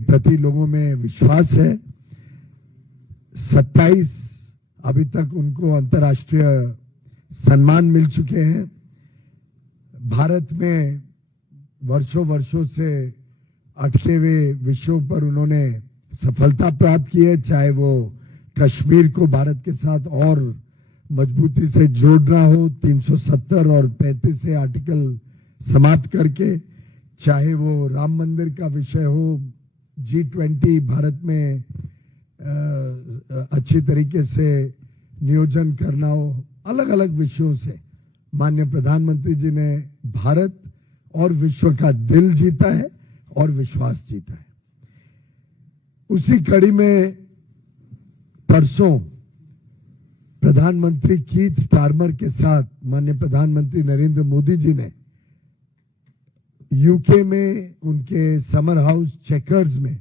प्रति लोगों में विश्वास है। 27 अभी तक उनको अंतर्राष्ट्रीय सम्मान मिल चुके हैं। भारत में वर्षों से अटके हुए विषयों पर उन्होंने सफलता प्राप्त की है, चाहे वो कश्मीर को भारत के साथ और मजबूती से जोड़ना हो 370 और 35 से आर्टिकल समाप्त करके, चाहे वो राम मंदिर का विषय हो, G20 भारत में अच्छी तरीके से नियोजन करना हो, अलग अलग विषयों से माननीय प्रधानमंत्री जी ने भारत और विश्व का दिल जीता है और विश्वास जीता है। उसी कड़ी में परसों प्रधानमंत्री कीथ स्टारमर के साथ माननीय प्रधानमंत्री नरेंद्र मोदी जी ने यूके में उनके समर हाउस चेकर्स में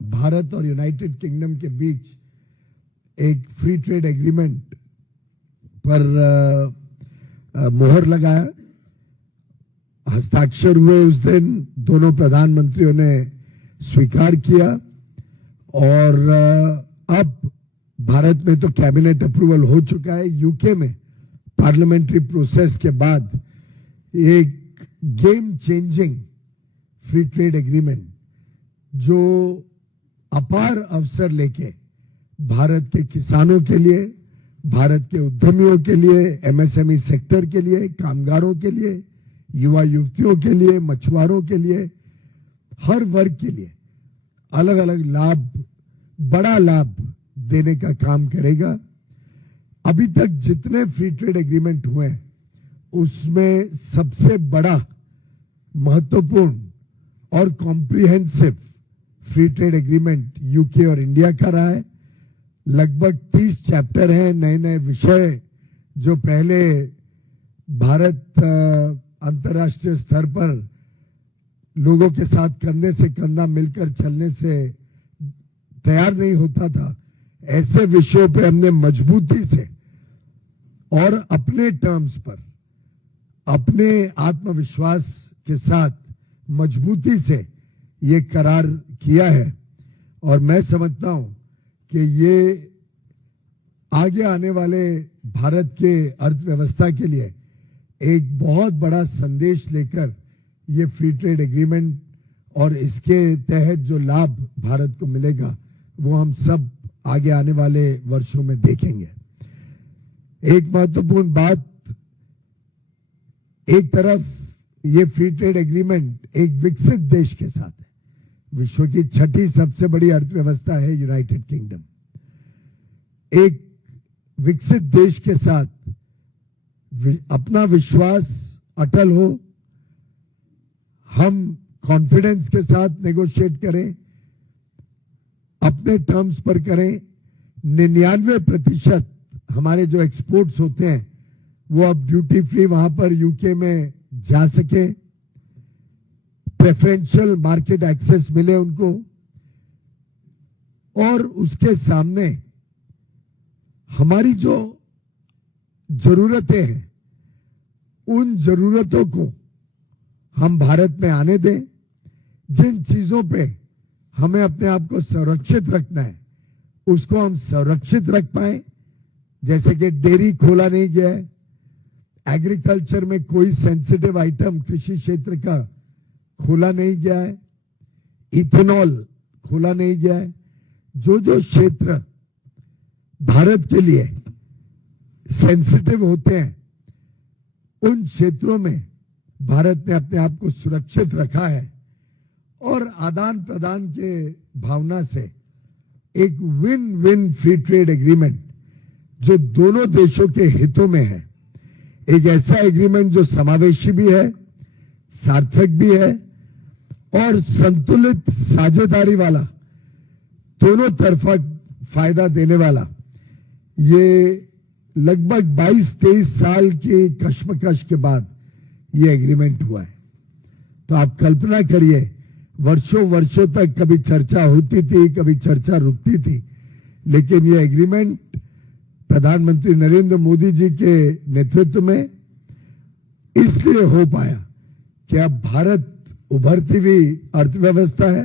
भारत और यूनाइटेड किंगडम के बीच एक फ्री ट्रेड एग्रीमेंट पर मोहर लगाया, हस्ताक्षर हुए। उस दिन दोनों प्रधानमंत्रियों ने स्वीकार किया और अब भारत में तो कैबिनेट अप्रूवल हो चुका है। यूके में पार्लियामेंट्री प्रोसेस के बाद एक game changing free trade agreement जो अपार अवसर लेके भारत के किसानों के लिए, भारत के उद्यमियों के लिए, एमएसएमई सेक्टर के लिए, कामगारों के लिए, युवा युवतियों के लिए, मछुआरों के लिए, हर वर्ग के लिए अलग अलग लाभ, बड़ा लाभ देने का काम करेगा। अभी तक जितने फ्री ट्रेड एग्रीमेंट हुए हैं उसमें सबसे बड़ा, महत्वपूर्ण और comprehensive free trade agreement UK और इंडिया का रहा है। लगभग 30 चैप्टर हैं, नए नए विषय जो पहले भारत अंतर्राष्ट्रीय स्तर पर लोगों के साथ कंधे से कंधा मिलकर चलने से तैयार नहीं होता था, ऐसे विषयों पे हमने मजबूती से और अपने टर्म्स पर, अपने आत्मविश्वास के साथ मजबूती से ये करार किया है। और मैं समझता हूं कि ये आगे आने वाले भारत के अर्थव्यवस्था के लिए एक बहुत बड़ा संदेश लेकर ये फ्री ट्रेड एग्रीमेंट और इसके तहत जो लाभ भारत को मिलेगा वो हम सब आगे आने वाले वर्षों में देखेंगे। एक महत्वपूर्ण बात, एक तरफ ये फ्री ट्रेड एग्रीमेंट एक विकसित देश के साथ है, विश्व की 6ठी सबसे बड़ी अर्थव्यवस्था है यूनाइटेड किंगडम। एक विकसित देश के साथ अपना विश्वास अटल हो, हम कॉन्फिडेंस के साथ नेगोशिएट करें, अपने टर्म्स पर करें। 99% हमारे जो एक्सपोर्ट्स होते हैं वो अब ड्यूटी फ्री वहां पर यूके में जा सके, प्रेफरेंशियल मार्केट एक्सेस मिले उनको, और उसके सामने हमारी जो जरूरतें हैं उन जरूरतों को हम भारत में आने दें। जिन चीजों पे हमें अपने आप को संरक्षित रखना है उसको हम संरक्षित रख पाए, जैसे कि डेयरी खोला नहीं गया है, एग्रीकल्चर में कोई सेंसिटिव आइटम कृषि क्षेत्र का खोला नहीं गया है, इथेनॉल खोला नहीं गया है। जो जो क्षेत्र भारत के लिए सेंसिटिव होते हैं उन क्षेत्रों में भारत ने अपने आप को सुरक्षित रखा है और आदान प्रदान के भावना से एक win win free trade agreement जो दोनों देशों के हितों में है, एक ऐसा एग्रीमेंट जो समावेशी भी है, सार्थक भी है और संतुलित साझेदारी वाला, दोनों तरफा फायदा देने वाला। ये लगभग 22-23 साल की कश्मकश के बाद ये एग्रीमेंट हुआ है। तो आप कल्पना करिए, वर्षों तक कभी चर्चा होती थी, कभी चर्चा रुकती थी, लेकिन ये एग्रीमेंट प्रधानमंत्री नरेंद्र मोदी जी के नेतृत्व में इसलिए हो पाया कि अब भारत उभरती हुई अर्थव्यवस्था है।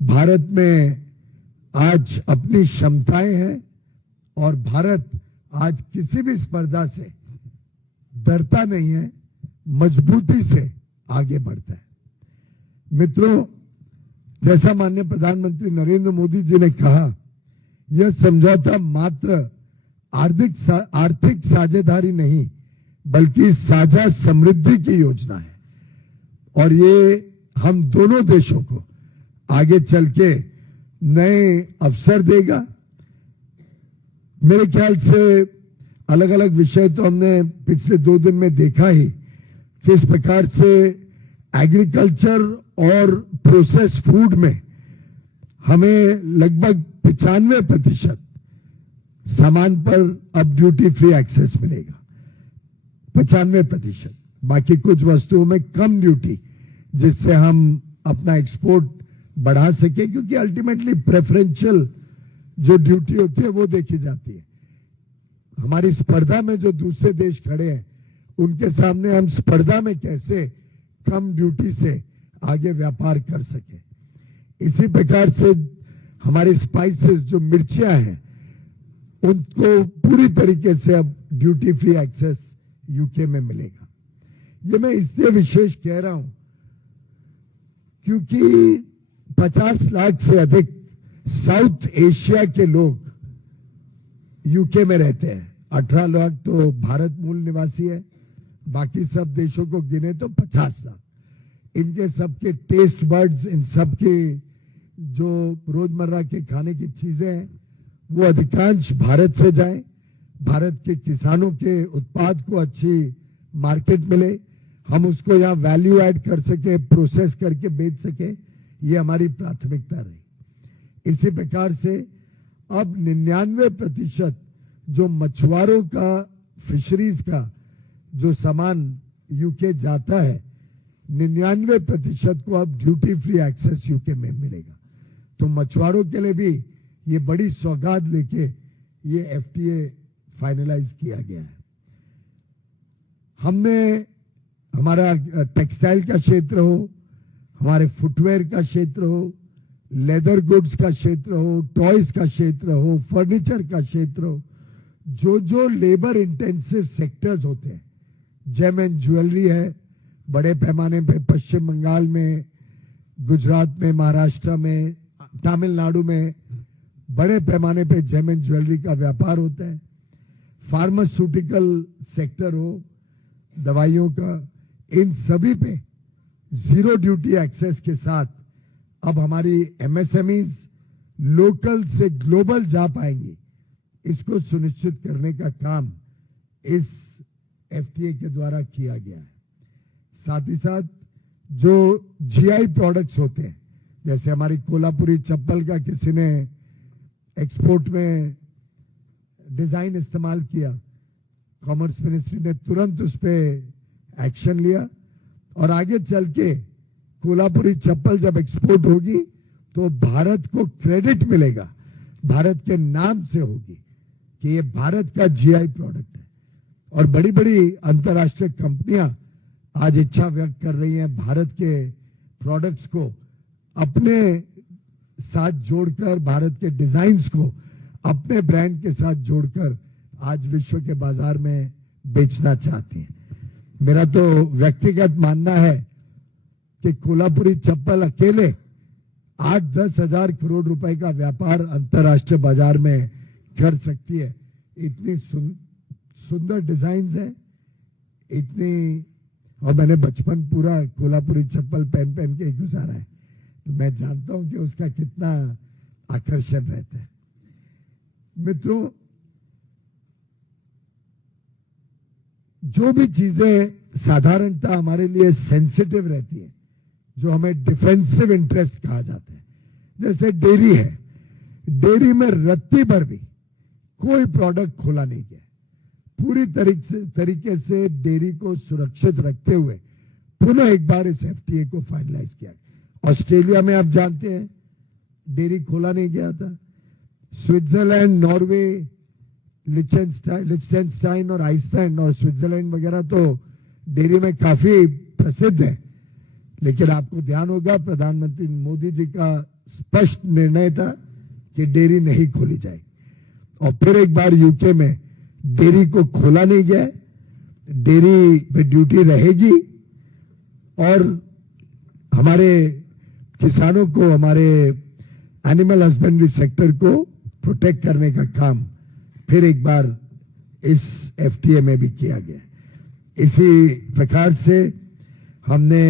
भारत में आज अपनी क्षमताएं हैं और भारत आज किसी भी स्पर्धा से डरता नहीं है, मजबूती से आगे बढ़ता है। मित्रों, जैसा माननीय प्रधानमंत्री नरेंद्र मोदी जी ने कहा, यह समझौता मात्र आर्थिक साझेदारी नहीं बल्कि साझा समृद्धि की योजना है और ये हम दोनों देशों को आगे चल के नए अवसर देगा। मेरे ख्याल से अलग अलग विषय तो हमने पिछले 2 दिन में देखा ही, किस प्रकार से एग्रीकल्चर और प्रोसेस फूड में हमें लगभग 95% सामान पर अब ड्यूटी फ्री एक्सेस मिलेगा। 95%। बाकी कुछ वस्तुओं में कम ड्यूटी, जिससे हम अपना एक्सपोर्ट बढ़ा सके, क्योंकि अल्टीमेटली प्रेफरेंशियल जो ड्यूटी होती है वो देखी जाती है। हमारी स्पर्धा में जो दूसरे देश खड़े हैं उनके सामने हम स्पर्धा में कैसे कम ड्यूटी से आगे व्यापार कर सके। इसी प्रकार से हमारी स्पाइसेस जो मिर्चियां हैं उनको पूरी तरीके से अब ड्यूटी फ्री एक्सेस यूके में मिलेगा। ये मैं इसलिए विशेष कह रहा हूं क्योंकि 50 लाख से अधिक साउथ एशिया के लोग यूके में रहते हैं। 18 लाख तो भारत मूल निवासी है, बाकी सब देशों को गिने तो 50 लाख। इनके सबके टेस्ट बर्ड्स, इन सबके जो रोजमर्रा के खाने की चीजें हैं वो अधिकांश भारत से जाएं, भारत के किसानों के उत्पाद को अच्छी मार्केट मिले, हम उसको यहां वैल्यू ऐड कर सके, प्रोसेस करके बेच सके, ये हमारी प्राथमिकता रही। इसी प्रकार से अब 99% जो मछुआरों का, फिशरीज का जो सामान यूके जाता है, 99% को अब ड्यूटी फ्री एक्सेस यूके में मिलेगा। तो मछुआरों के लिए भी ये बड़ी सौगात लेके ये एफटीए फाइनलाइज किया गया है। हमने हमारा टेक्सटाइल का क्षेत्र हो, हमारे फुटवेयर का क्षेत्र हो, लेदर गुड्स का क्षेत्र हो, टॉयज का क्षेत्र हो, फर्नीचर का क्षेत्र हो, जो लेबर इंटेंसिव सेक्टर्स होते हैं, जेम एंड ज्वेलरी है बड़े पैमाने पे पश्चिम बंगाल में, गुजरात में, महाराष्ट्र में, तमिलनाडु में बड़े पैमाने पे जेम एंड ज्वेलरी का व्यापार होता है। फार्मास्यूटिकल सेक्टर हो, दवाइयों का, इन सभी पे जीरो ड्यूटी एक्सेस के साथ अब हमारी एमएसएमईज लोकल से ग्लोबल जा पाएंगी। इसको सुनिश्चित करने का काम इस एफटीए के द्वारा किया गया है। साथ ही साथ जो जीआई प्रोडक्ट्स होते हैं, जैसे हमारी कोल्हापुरी चप्पल का किसी ने एक्सपोर्ट में डिजाइन इस्तेमाल किया, कॉमर्स मिनिस्ट्री ने तुरंत उस पर एक्शन लिया और आगे चल के कोल्हापुरी चप्पल जब एक्सपोर्ट होगी तो भारत को क्रेडिट मिलेगा, भारत के नाम से होगी कि ये भारत का जीआई प्रोडक्ट है। और बड़ी बड़ी अंतर्राष्ट्रीय कंपनियां आज इच्छा व्यक्त कर रही हैं भारत के प्रोडक्ट्स को अपने साथ जोड़कर, भारत के डिजाइन्स को अपने ब्रांड के साथ जोड़कर आज विश्व के बाजार में बेचना चाहती हैं। मेरा तो व्यक्तिगत मानना है कि कोल्हापुरी चप्पल अकेले 8-10 हजार करोड़ रुपए का व्यापार अंतर्राष्ट्रीय बाजार में कर सकती है। इतनी सुंदर डिजाइन्स हैं, इतनी, और मैंने बचपन पूरा कोल्हापुरी चप्पल पहन पहन के गुजारा है, तो मैं जानता हूं कि उसका कितना आकर्षण रहता है। मित्रों, जो भी चीजें साधारणतः हमारे लिए सेंसिटिव रहती है, जो हमें डिफेंसिव इंटरेस्ट कहा जाता है, जैसे डेयरी है, डेयरी में रत्ती भर भी कोई प्रोडक्ट खोला नहीं गया। पूरी तरीके से डेयरी को सुरक्षित रखते हुए पुनः एक बार इस एफटीए को फाइनलाइज किया। ऑस्ट्रेलिया में आप जानते हैं डेयरी खोला नहीं गया था। स्विट्जरलैंड, नॉर्वे, लिechtenstein और आइसलैंड और स्विट्जरलैंड वगैरह तो डेयरी में काफी प्रसिद्ध है, लेकिन आपको ध्यान होगा प्रधानमंत्री मोदी जी का स्पष्ट निर्णय था कि डेयरी नहीं खोली जाए, और फिर एक बार यूके में डेयरी को खोला नहीं गया। डेयरी पे ड्यूटी रहेगी और हमारे किसानों को, हमारे एनिमल हस्बेंड्री सेक्टर को प्रोटेक्ट करने का काम फिर एक बार इस एफटीए में भी किया गया। इसी प्रकार से हमने